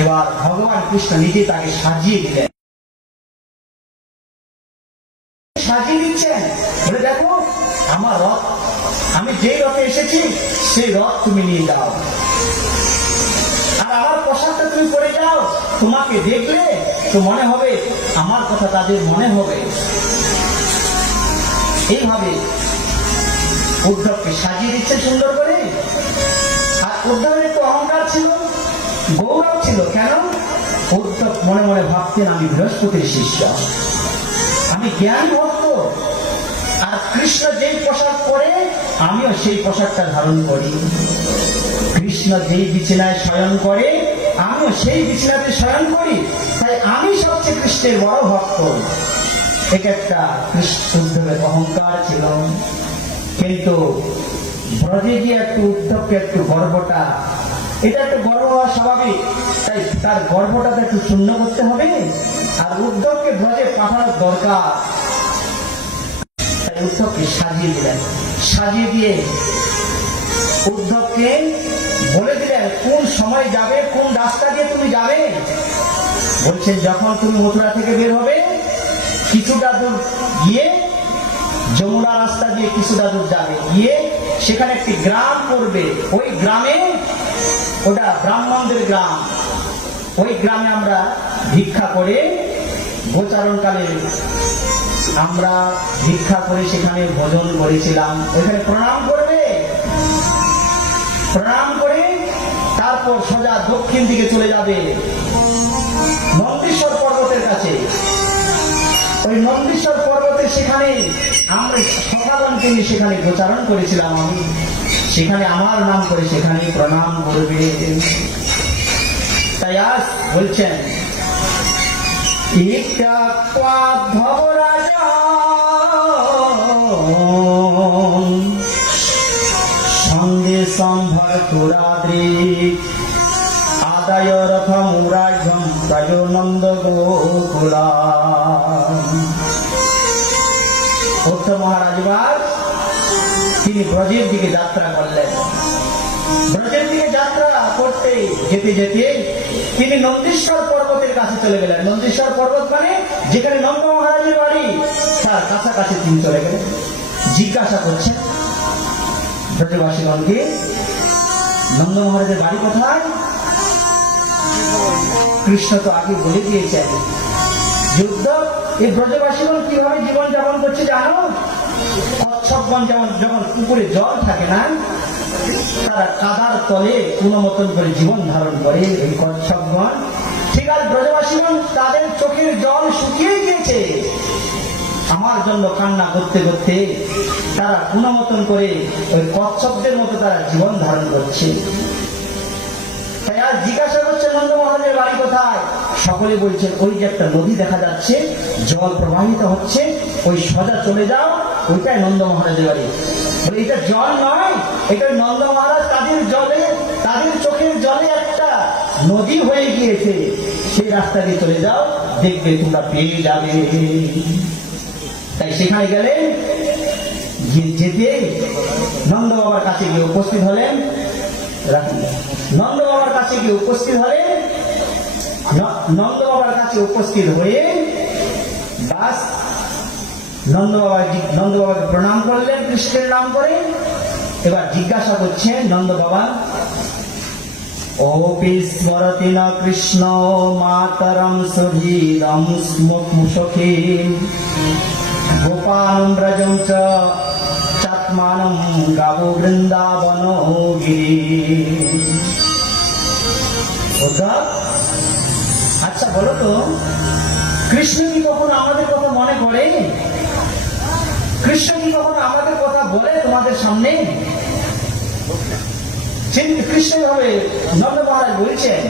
এবার ভগবান কৃষ্ণ নিজে তাকে সাজিয়ে দিলেন, সাজিয়ে দিচ্ছেন, বলে দেখো আমার রথ, আমি যেই রথে এসেছি সেই রথ তুমি নিয়ে যাও, আর আমার পোশাকটা তুমি পরে যাও, তোমাকে দেখলে তো মনে হবে আমার কথা তাদের মনে হবে। এইভাবে উদ্ধবকে সাজিয়ে দিচ্ছে সুন্দর করে। আর উদ্ধবের একটু অহংকার ছিল, গৌরব ছিল। কেন? উদ্ধব মনে মনে ভাবতেন আমি বৃহস্পতির শিষ্য, আমি জ্ঞান ভক্ত, আর কৃষ্ণ যেই পোশাক পরে আমিও সেই পোশাকটা ধারণ করি, কৃষ্ণ যেই বিছানায় শয়ন করে আমিও সেই বিছানাতে শয়ন করি, তাই আমি সবচেয়ে কৃষ্ণের বড় ভক্ত। এটা একটা উদ্ধবের অহংকার ছিল। কিন্তু ব্রজে গিয়ে একটু উদ্ধবকে একটু গর্বটা, এটা একটু গর্ব হওয়া স্বাভাবিক, তাই তার গর্বটাকে একটু শূন্য করতে হবে, আর উদ্ধবকে ব্রজে পাঠানোর দরকার। তাই উদ্ধবকে সাজিয়ে দিলেন, সাজিয়ে দিয়ে উদ্ধবকে বলে দিলেন কোন সময় যাবে, কোন রাস্তা দিয়ে তুমি যাবে। বলছেন যখন তুমি মথুরা থেকে বের হবে কিছুটা দূর গিয়ে যমুনা রাস্তা দিয়ে কিছুটা দূর যাবে, গিয়ে সেখানে একটি গ্রাম পড়বে, ওই গ্রামে, ওটা ব্রাহ্মণদের গ্রাম, ওই গ্রামে আমরা ভিক্ষা করে গোচারণকালে আমরা ভিক্ষা করে সেখানে ভোজন করেছিলাম, ওইখানে প্রণাম করবে, প্রণাম করে তারপর সোজা দক্ষিণ দিকে চলে যাবে নন্দীশ্বর পর্বতের কাছে। ওই নন্দীশ্বর পর্বতে সেখানে আমরা সকালকে নিয়ে সেখানে গোচারণ করেছিলাম, আমি সেখানে আমার নাম করে সেখানে প্রণাম করবে। তাই আজ বলছেন সঙ্গে সম্ভর পুরাদ্রিক আদায় রথ মুরাঘ্যম প্রায় নন্দ গোকুলা। উদ্ধব মহারাজ তিনি ব্রজের দিকে যাত্রা করলেন। ব্রজের দিকে যাত্রা করতে যেতে যেতে তিনি নন্দীশ্বর পর্বতের কাছে চলে গেলেন। নন্দীশ্বর পর্বত মানে যেখানে নন্দ মহারাজের বাড়ি, তার কাছাকাছি তিনি চলে গেলেন। জিজ্ঞাসা করছেন ব্রজবাসীগণকে নন্দ মহারাজের বাড়ি কোথায়? কৃষ্ণ তো আগে বলে দিয়েছেন। যুদ্ধ এই ব্রজবাসীগণ কিভাবে জীবন যাপন করছে জানো? কচ্ছপগণ যেমন যখন পুকুরে জল থাকে না, তারা কাদার তলে কোনো মতন করে জীবন ধারণ করে, এই কচ্ছপগণ ঠিক আছে ব্রজবাসীগণ তাদের চোখের জল শুকিয়ে গিয়েছে, আমার জন্য কান্না করতে করতে তারা কোনো মতন করে ওই কচ্ছপদের মতো তারা জীবন ধারণ করছে। তাই আর জিজ্ঞাসা করছে নন্দ মহারাজের বাড়ি কোথায়? সকলে বলছেন ওই যে একটা নদী দেখা যাচ্ছে, জল প্রবাহিত হচ্ছে, ওই সোজা চলে যাও, ওইটাই নন্দ মহারাজের বাড়ি। বলে এটা জল নয়, এটা নন্দ মহারাজ তাদের জলে, তাদের চোখের জলে একটা নদী হয়ে গিয়েছে, সেই রাস্তা দিয়ে চলে যাও, দেখবে তোমরা পেয়ে যাবে। তাই সেখানে গেলে যেতে নন্দ বাবার কাছে গিয়ে উপস্থিত হলেন। নন্দ বাবার কাছে গিয়ে উপস্থিত হলেন। নন্দ বাবার কাছে উপস্থিত হয়ে বাস নন্দ বাবাকে প্রণাম করলেন কৃষ্ণের নাম করে। এবার জিজ্ঞাসা করছেন নন্দ বাবা, ওপি স্মরতি না কৃষ্ণ মাতরম সুধীরম সখীম গোপালম ব্রজম চ চাত্মানম গাবো বৃন্দাবন গিরি। আচ্ছা বলো তো, কৃষ্ণ কি কখনো আমাদের কথা মনে করে? কৃষ্ণ কি কখনো আমাদের কথা বলে তোমাদের সামনে? কৃষ্ণ ভাবে নন্দ মহারাজ বলছেন,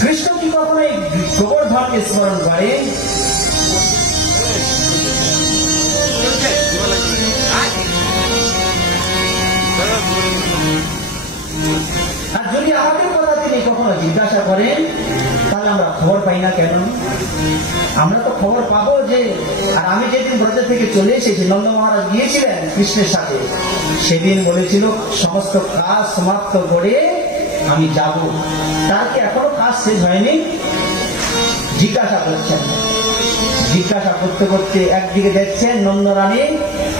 কৃষ্ণ কি কখনো এই গোবর্ধনকে স্মরণ করে? আর যদি আমাদের কথা তিনি কখনো জিজ্ঞাসা করেন তাহলে আমরা খবর পাই না কেন? আমরা তো খবর পাবো যে, আর আমি যেদিন ব্রজ থেকে চলে এসেছি, নন্দ মহারাজ গিয়েছিলেন কৃষ্ণের সাথে, সেদিন বলেছিল সমস্ত কাজ সমাপ্ত করে আমি যাব। তার কি এখনো কাজ শেষ হয়নি? জিজ্ঞাসা করছেন। জিজ্ঞাসা করতে করতে একদিকে দেখছেন নন্দরানী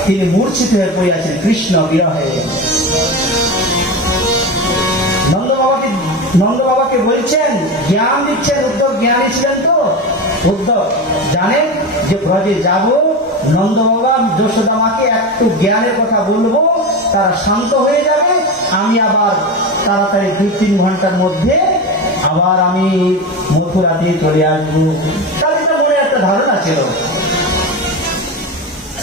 তিনি মূর্ছিত হয়ে পড়ে আছেন কৃষ্ণ বিরহে। নন্দ বাবাকে বলছেন, জ্ঞান দিচ্ছেন। উদ্ধব জ্ঞানী ছিলেন তো, উদ্ধব জানেন যে ব্রজে যাব, নন্দ বাবা যশোদা মাকে একটু জ্ঞানের কথা বলবো, তারা শান্ত হয়ে যাবে, আমি আবার তাড়াতাড়ি 2-3 ঘন্টার মধ্যে আবার আমি মথুরা দিয়ে চলে আসবো। তাদের মনে একটা ধারণা ছিল।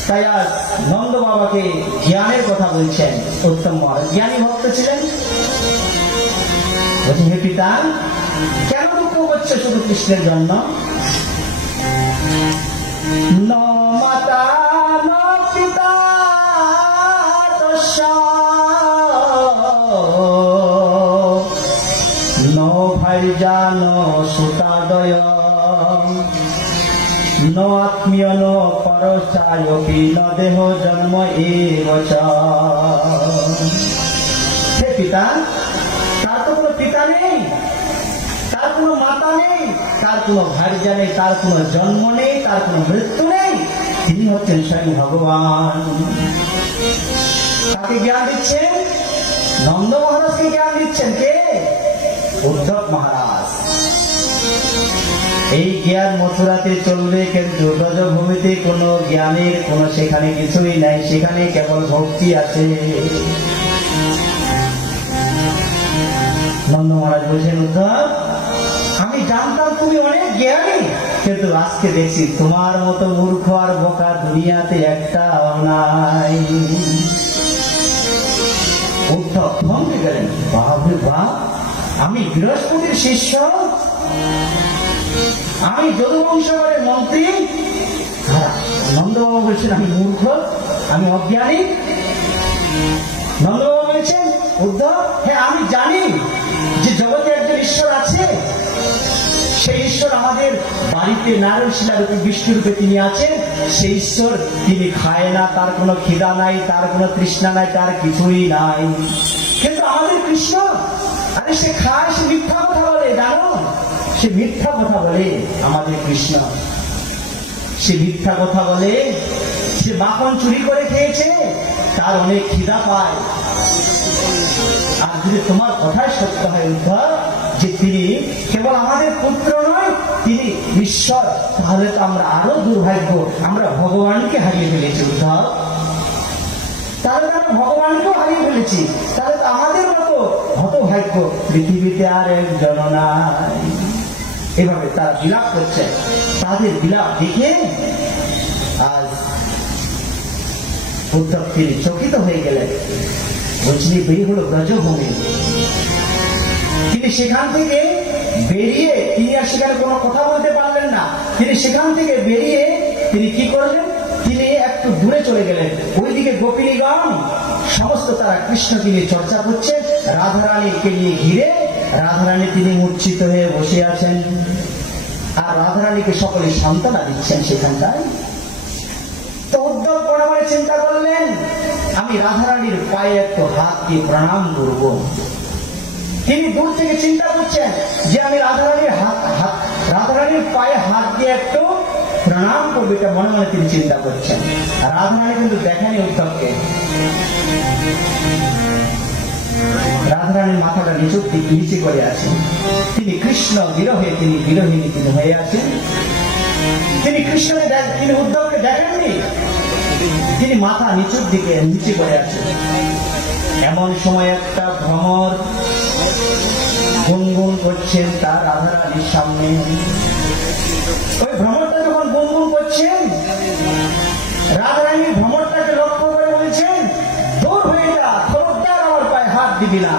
তাই আজ নন্দ বাবাকে জ্ঞানের কথা বলছেন উত্তম মহারাজ। জ্ঞানী ভক্ত ছিলেন। বলছেন, হে পিতা, কেন দুঃখ করছে শুধু কৃষ্ণের জন্য? ন মাতা ন পিতা ন ভাইজা ন সুতাদয় ন আত্মীয় ন পরশায়পি ন দেহ জন্ম এবচ। হে পিতা, তার তো কোনো পিতা নেই, তার কোনো মাতা নেই, তার কোনো ভাইজা নেই, তার কোনো জন্ম নেই, তার কোনো মৃত্যু নেই। তিনি হচ্ছেন স্বয়ং ভগবান। তাকে জ্ঞান দিচ্ছেন নন্দ মহারাজকে। জ্ঞান দিচ্ছেন কে? উদ্ধব মহারাজ। এই জ্ঞান মথুরাতে চলবে, কিন্তু ব্রজভূমিতে কোনো জ্ঞানের কোনো সেখানে কিছুই নাই, সেখানে কেবল ভক্তি আছে। নন্দ মহারাজ বলছেন, উদ্ধব, আমি জানতাম তুমি অনেক জ্ঞানী, কিন্তু আজকে দেখছি তোমার মতো মূর্খ আর বোকা দুনিয়াতে একটাও নাই। উদ্ধব থমকে গেলেন। বাবরে বাপ, আমি বৃহস্পতির শিষ্য, আমি যদুবংশের মন্ত্রী। নন্দবাবু বলছেন, আমি মূর্খ, আমি অজ্ঞানী। নন্দবাবু বলছেন, উদ্ধব, হ্যাঁ আমি জানি যে জগতে একজন ঈশ্বর আছে। সেই ঈশ্বর আমাদের বাড়িতে নারায়ণ শিলারূপে বিষ্ণুরূপে তিনি আছেন। সেই ঈশ্বর তিনি খায় না, তার কোনো খিদা নাই, তার কোনো তৃষ্ণা নাই, তার কিছুই নাই। কিন্তু আমাদের কৃষ্ণ, আরে সে খায়, সে মিথ্যা কথা বলে, জানো? সে মিথ্যা কথা বলে আমাদের কৃষ্ণ। সে মিথ্যা কথা বলে, সে মাখন চুরি করে খেয়েছে, তার অনেক খিদা পায়। আর যদি তোমার কথাই সত্য হয় উদ্ধব যে তিনি কেবল আমাদের পুত্র নয়, তিনি ঈশ্বর, তাহলে তো আমরা আরো দুর্ভাগ্য, আমরা ভগবানকে হারিয়ে ফেলেছি উদ্ধব। তাহলে তো আমরা ভগবানকেও হারিয়ে ফেলেছি, তাহলে তো আমাদের মতো হতভাগ্য পৃথিবীতে আর একজন নাই। এভাবে তারা বিলাপ করছে। তাদের বিলাপ দেখে আজ উদ্ধব তিনি চকিত হয়ে গেলেন। বলছেন, বেরিয়ে হলো ব্রজভূমি। তিনি সেখান থেকে বেরিয়ে, তিনি আর সেখানে কোনো কথা বলতে পারলেন না। তিনি সেখান থেকে বেরিয়ে তিনি কি করলেন? তিনি একটু দূরে চলে গেলেন। ওইদিকে গোপিনীগণ সমস্ত তারা কৃষ্ণকে নিয়ে চর্চা করছে, রাধারানীকে নিয়ে ঘিরে। রাধারানী তিনি মূর্ছিত হয়ে বসে আছেন, আর রাধারানীকে সকলে সান্ত্বনা দিচ্ছেন সেখানটায়। তো উদ্ধব মনে মনে চিন্তা করলেন, আমি রাধারানীর পায়ে একটু হাত দিয়ে প্রণাম করব। তিনি দূর থেকে চিন্তা করছেন যে আমি রাধারানীর পায়ে হাত দিয়ে একটু প্রণাম করবো, এটা মনে মনে তিনি চিন্তা করছেন। রাধারানী কিন্তু দেখেনি উদ্ধবকে। রাধারানীর মাথাটা নিচে করে আছেন। তিনি কৃষ্ণ বিরহে, তিনি বিরোহিনী তিনি হয়ে আছেন। তিনি কৃষ্ণকে, তিনি উদ্ধবকে দেখেননি, তিনি মাথা নিচে করে আছেন। এমন সময় একটা ভ্রমর গুনগুন করছেন তার রাধারানীর সামনে। ওই ভ্রমরটা যখন গুনগুন করছেন, রাধারানী ভ্রমরটাকে লক্ষ্য করে বলছেন, দূর হয়ে যা, খবরদার আমার পায়ে হাত দিবি না।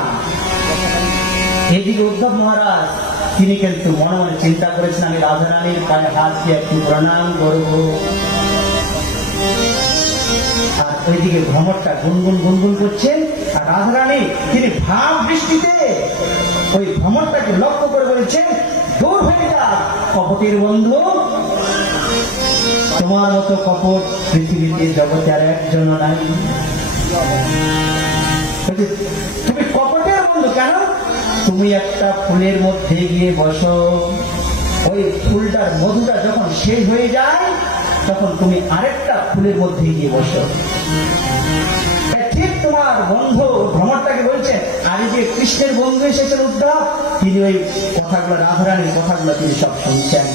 এদিকে উদ্ধব মহারাজ তিনি কিন্তু মনে মনে চিন্তা করেছেন, আমি রাধারানীর পায়ে হাত দিয়ে একটু প্রণাম করব। আর ওইদিকে ভ্রমরটা গুনগুন করছেন, আর রাধারানী তিনি ভাব দৃষ্টিতে ওই ভ্রমরটাকে লক্ষ্য করে বলেছেন, দূর হয়ে যা কপটের বন্ধু, তোমার মতো কপট পৃথিবীতে জগতে আর একজন নাই। তুমি কপটের বন্ধু কেন? তুমি একটা ফুলের মধ্যে গিয়ে বসো, ওই ফুলটার মধুটা যখন শেষ হয়ে যায় তখন তুমি আরেকটা ফুলের মধ্যে গিয়ে বসো। ঠিক তোমার বন্ধু ভ্রমরটাকে বলছে, আর এই যে কৃষ্ণের বন্ধু এসেছেন উদ্ধব, তিনি ওই কথাগুলো, রাধারানীর কথাগুলো তিনি সব শুনছেন।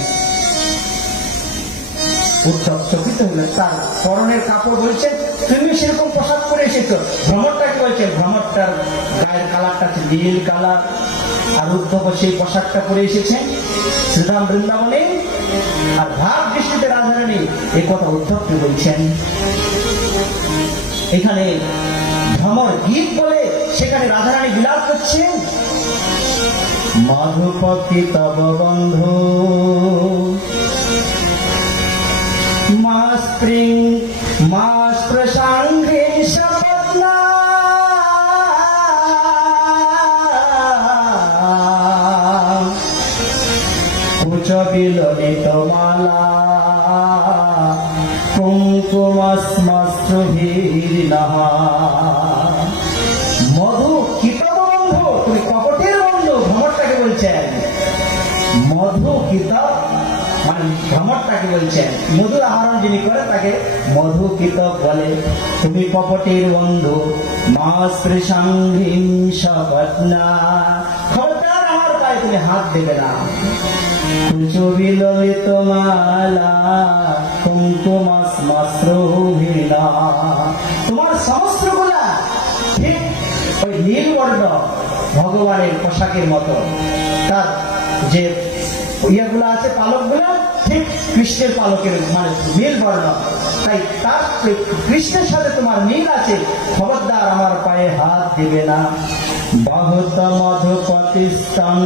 উদ্ধব চকিত হলেন, তার পরনের কাপড় বলছে তুমি সেরকম পোশাক পরে এসেছো। ভ্রমরটাকে বলছে, ভ্রমরটার গায়ের কালারটা নীল কালার, আর উদ্ধব সেই পোশাকটা পরে এসেছেন শ্রীরাম বৃন্দাবনে। আর ভাব দৃষ্টিতে রাধারানী এই কথা উদ্ধবকে বলছেন। এখানে ভ্রমর গীত বলে সেখানে রাধারানী বিলাপ করছেন, মধুপতি তব বন্ধু মাস প্রিং মাস প্রসাঙ্গে সপত্না কুচ বিললিত মালা কুঙ্কুমস্মশ্রুভীর্ণঃ। মধু কিতব বন্ধু, তুমি কপটের বন্ধু। ভ্রমরটাকে বলছেন মধু কিতব, মানে ভ্রমরটাকে বলছেন মধুর আহরণ যিনি করে তাকে মধু কিতব বলে। তুমি কপটের বন্ধু মা স্পৃশাঙ্গিং সপত্না, খবরদার আমার পায়ে তুমি হাত দেবে না। কুচ বিললিত মালা কুঙ্কুমস্মশ্রুভীর্ণঃ, তোমার সমস্ত্রগুলা ঠিক ওই নীলবর্ণ ভগবানের পোশাকের মতো, তার যে ইয়েগুলো আছে পালকগুলো ঠিক কৃষ্ণের পালকের মানে নীল বর্ণ, তাই তার কৃষ্ণের সাথে তোমার মিল আছে, খবরদার আমার পায়ে হাত দিবে না। বহুত মধুপতিস্তং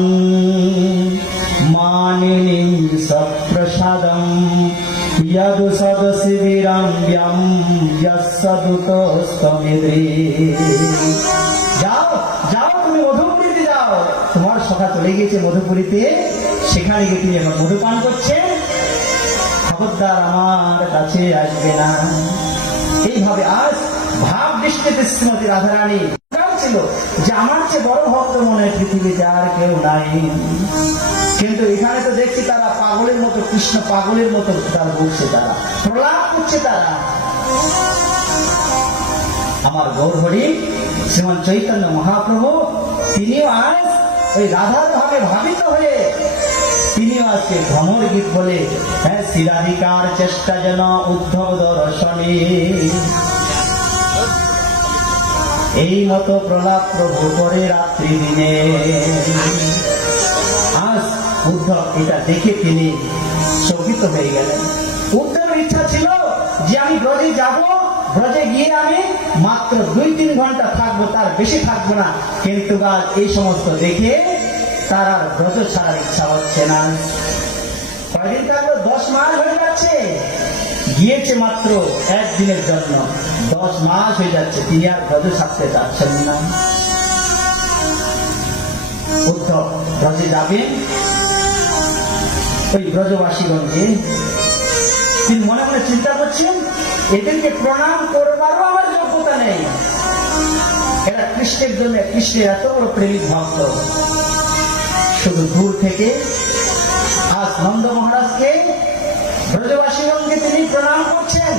মানিনী সপ্রসাদম यदु सदशिविरम्यं यस्सदुतस्तमिद्रि। যাও যাও, তুমি মধুপুরীতে যাও, তোমার সখা চলে গিয়েছে মধুপুরীতে, সেখানে গিয়ে তুমি এখন মধু পান করছে, খবরদার আমার কাছে আসবে না। এইভাবে আজ ভাব দৃষ্টিতে শ্রীমতী রাধারানী ছিল যে আমার চেয়ে বড় ভক্ত মনে পৃথিবীতে আর কেউ নাই। কিন্তু এখানে তো দেখছি তারা পাগলের মতো, কৃষ্ণ পাগলের মতো তারা বলছে, তারা প্রলাপ করছে। তারা আমার গৌরহরি শ্রীমান চৈতন্য মহাপ্রভু তিনিও আজ ওই রাধার ভাবে ভাবিত হয়ে তিনিও আজকে ভ্রমর গীত বলে, হ্যাঁ, শিরাধিকার চেষ্টা যেন উদ্ধব দর্শনে, এই মতো প্রলাপ প্রভু করে রাত্রি দিনে। আজ উদ্ধব এটা দেখে তিনি চকিত হয়ে গেলেন। উদ্ধবের ইচ্ছা ছিল যে আমি ব্রজে যাব, ব্রজে গিয়ে আমি মাত্র 2-3 ঘন্টা থাকবো, তার বেশি থাকবো না। কিন্তু আজ এই সমস্ত দেখে তার আর ব্রজ ছাড়ার ইচ্ছা হচ্ছে না। কয়দিন থাকলো? 10 মাস হয়ে যাচ্ছে। গিয়েছে মাত্র 1 দিনের জন্য, 10 মাস হয়ে যাচ্ছে, তিনি আর ব্রজ ছাড়তে চাচ্ছেন না। উদ্ধব ব্রজে যাবেন, ওই ব্রজবাসীগণকে তিনি মনে মনে চিন্তা করছেন, এদেরকে প্রণাম করবারও আমার যোগ্যতা নেই। এরা কৃষ্ণের জন্য, কৃষ্ণের এত বড় প্রেমিক ভক্ত, শুধু দূর থেকে আজ নন্দ মহারাজকে, ব্রজবাসীগণকে তিনি প্রণাম করছেন।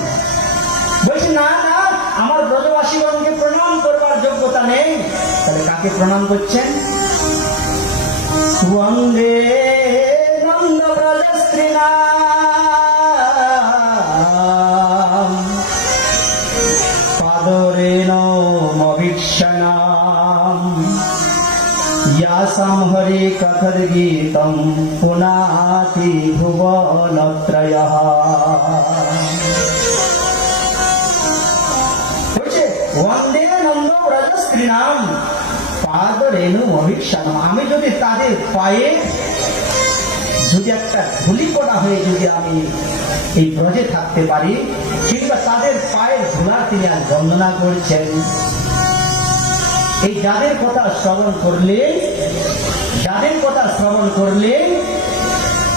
বলছি না না, আমার ব্রজবাসীগণকে প্রণাম করবার যোগ্যতা নেই। তাহলে কাকে প্রণাম করছেন? বন্দে নন্দ ব্রজস্ত্রীণাম পাদরেণমভীক্ষণাম ইয়াসাম হরে কথর গীতম পুনাতি ভুবনত্রয়ঃ। বলছে বন্দে নন্দ ব্রজস্ত্রীণাম পাদরেণু অভীক্ষণাম, আমি যদি তাদের পায়ে যদি একটা ধূলিকণা হয়ে যদি আমি এই ব্রজে থাকতে পারি, কিংবা তাদের পায়ের ধুলার তিনি আজ বন্দনা করছেন। এই যাদের কথা শ্রবণ করলেন, যাদের কথা শ্রবণ করলেন,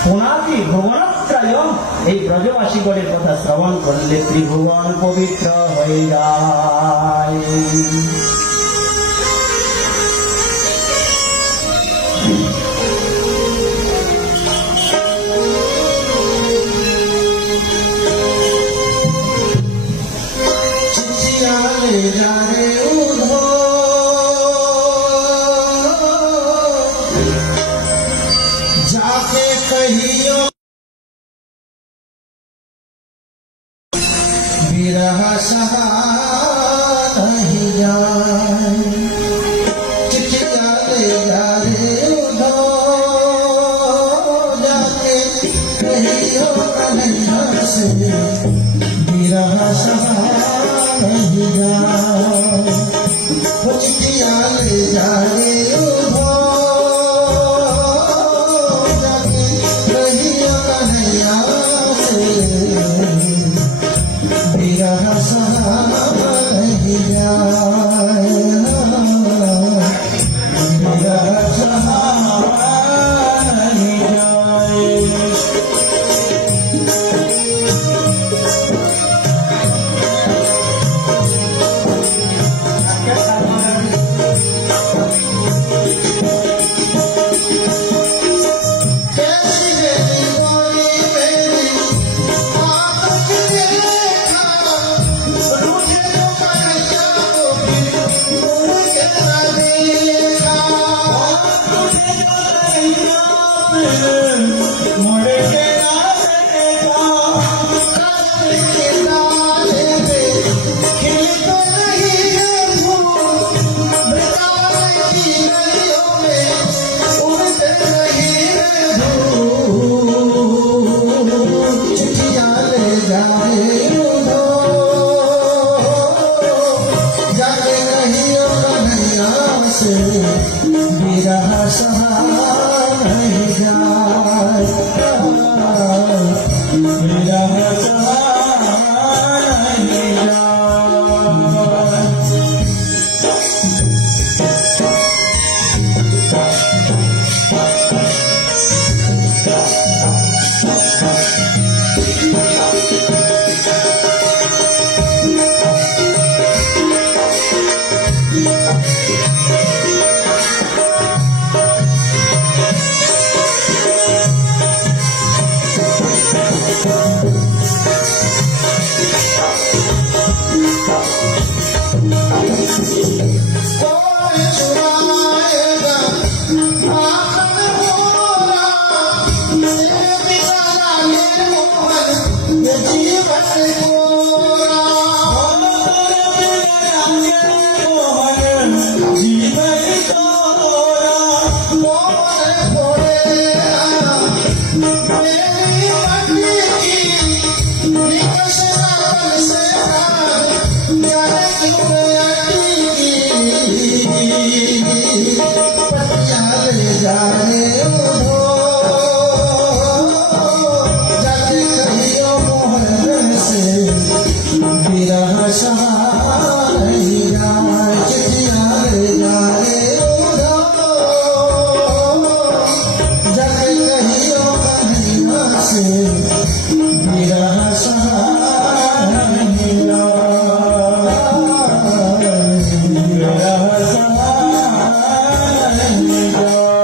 পুনাতি ভুবনত্রয়ম, এই ব্রজবাসীগণের কথা শ্রবণ করলে ত্রিভুবন পবিত্র হয়ে যায়। जाके कहियो विरह सहा नहीं जाए चिट्ठिया ले जा रे उधो जाके कहियो कन्हैया से विरह सहा नहीं जाए चिट्ठिया ले जा रे उधो जाके कहियो कन्हैया से विरह सहा नहीं जाए विरह सहा नहीं जाए कैसी मेरी बोली मेरी आंख देखा रूठे जो कन्हैया को फिर मुड़ के न देखा रूठे जो कन्हैया फिर मुड़ के न देखा कदम के डाले पे खिल तो नहीं है फूल वृंदावन की गलियों में उड़ते नहीं है धूल चिट्ठिया ले जा रे उधो जाके कहियो कन्हैया से विरह सहा नहीं जाए विरह सहा नहीं जाए कौन सुनाएगा आखिर होना तेरे बिना लागे मोहन ये जीवन कोरा जीवन कोरा मोहन खोड़ेगा मेरी मट्टी की निकश रावण से जाने क्यों पतिया ले जा रे उधो जाके कहियो मोहन से विरह सहा नहीं जाए चिट्ठिया ले जा रे उधो जाके कहियो कन्हैया से विरह सहा नहीं जाए विरह सहा नहीं जाए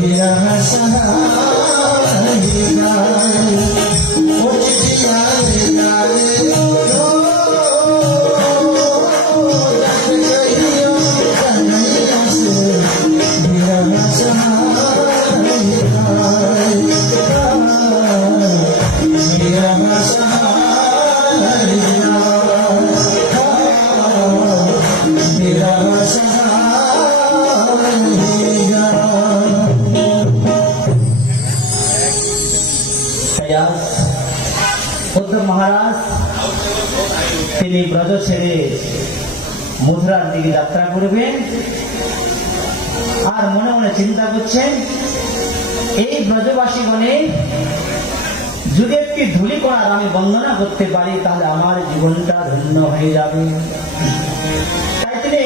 मेरा सहारा বেদব্যাস উদ্ধব মহারাজ তিনি ব্রজ ছেড়ে মথুরার দিকে যাত্রা করবেন, আর মনে মনে চিন্তা করছেন এই ব্রজবাসীগণে যদি একটি ধূলিকণার আমি বন্দনা করতে পারি তাহলে আমার জীবনটা ধন্য হয়ে যাবে। তাই তিনি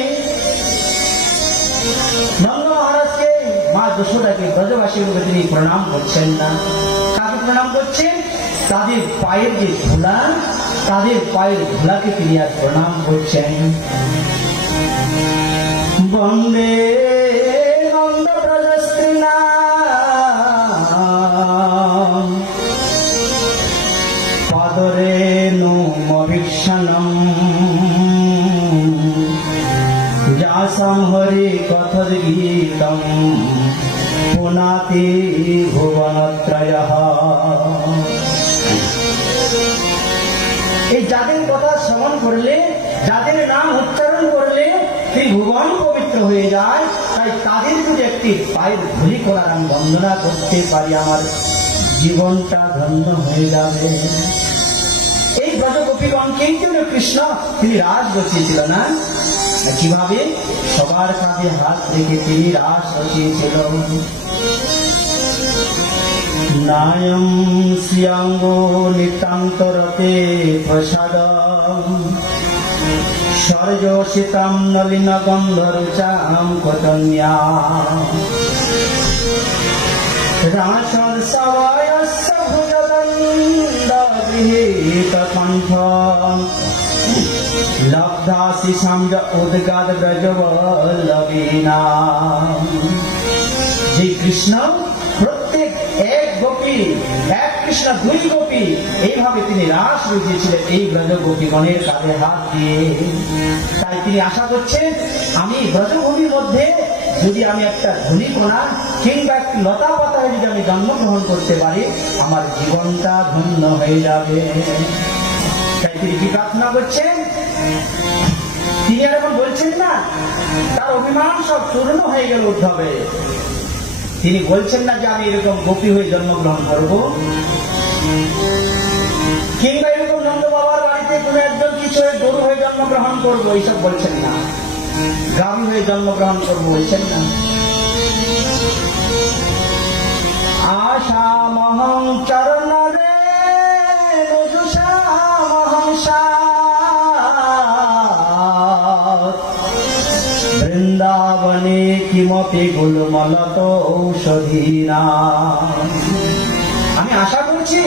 নন্দ মহারাজকে, মা যশোদাকে, ব্রজবাসীগুলোকে তিনি প্রণাম করছেন না। কাকে প্রণাম করছেন? তাদের পায়ের যে ধুলা, তাদের পায়ের ধুলাকে তিনি আর প্রণাম করছেন। বন্দে নন্দ ব্রজস্ত্রীনা পাদরে নোমভিক্ষণম যাসাম হরি কথদ গীতম পুনাতি ভুবনত্রয়ঃ। এই যাদের কথা শ্রবণ করলে, যাদের নাম উচ্চারণ করলে ত্রিভুবন পবিত্র হয়ে যায়, তাই তাদের যদি একটি পায়ের ধুলি করার আমি বন্দনা করতে পারি আমার জীবনটা ধন্য হয়ে যাবে। এই ব্রজগোপীগণকেই কিন্তু কৃষ্ণ তিনি রাস রচিয়েছিল না? কিভাবে? সবার কাঁধে হাত রেখে তিনি রাস রচিয়েছিল। নায়ম শ্রিয়াঙ্গো নিতান্তরতে প্রসাদম স্বর্যোষিতম নলিন গন্ধরুচাম কতন্যা রাসদ সবায়স্য ভুজদণ্ডগৃহীত কণ্ঠ লব্ধাসি সামজ উদ্গাদ ব্রজবল্লভীনা। যে কৃষ্ণ প্রত্যেক এক গোপী, এক কৃষ্ণ দুই গোপী, এইভাবে তিনি রাস রচিয়েছিলেন এই ব্রজ গোপীগণের কাঁধে হাত দিয়ে। তাই তিনি আশা করছেন আমি ব্রজভূমির মধ্যে যদি আমি একটা ধূলিকণা কিংবা একটি লতা পাতায় যদি আমি জন্মগ্রহণ করতে পারি আমার জীবনটা ধন্য হয়ে যাবে। তাই তিনি কি প্রার্থনা করছেন? তিনি আর এখন বলছেন না তার অভিমান সব চূর্ণ হয়ে গেল উদ্ধবে। তিনি বলছেন না যে আমি এরকম গোপী হয়ে জন্মগ্রহণ করব, কিংবা এরকম নন্দ বাবার বাড়িতে কোনো একজন কিছু গরু হয়ে জন্মগ্রহণ করবো, এইসব বলছেন না। গাভী হয়ে জন্মগ্রহণ করবো বলছেন না। আশা মহং চরণরে বৃন্দাবনে কিমপি গুলমলত ঔষধীনা। আমি আশা করছি